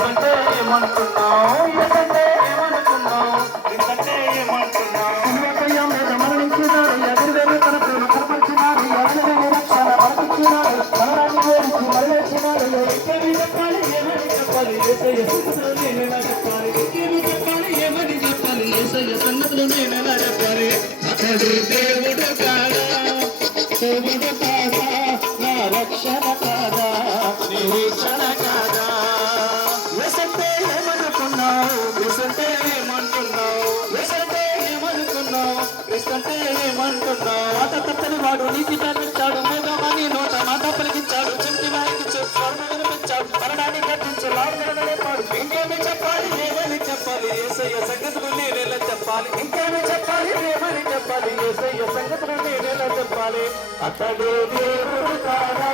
అంటే ఏమనుకున్నావు? ఇంకేమి చెప్పాలి సంగతులు నేనెలా అతడు దేవుడు కాదా దేవుడు కాదా నా రక్షణ కాదా నిరీక్షణ చేస్తుంటే వేసంటే మాట తప్పని వాడు నీతి కనిపించాడు మేఘమని నోట మాట పలికించాడు చెంటి వారికి చెప్పాడు వినిపించాడు మరణాన్ని కట్టించు లాభాలను లేపాడు ఇంకేమి చెప్పాలి? ఏమని చెప్పాలి? ఏసయ్య సంగతులు నేనెలా చెప్పాలి? ఇంకేమి చెప్పాలి? ఏమని చెప్పాలి? ఏసయ్య సంగతులు నేనెలా చెప్పాలి? అతడే దేవుడు కాదా?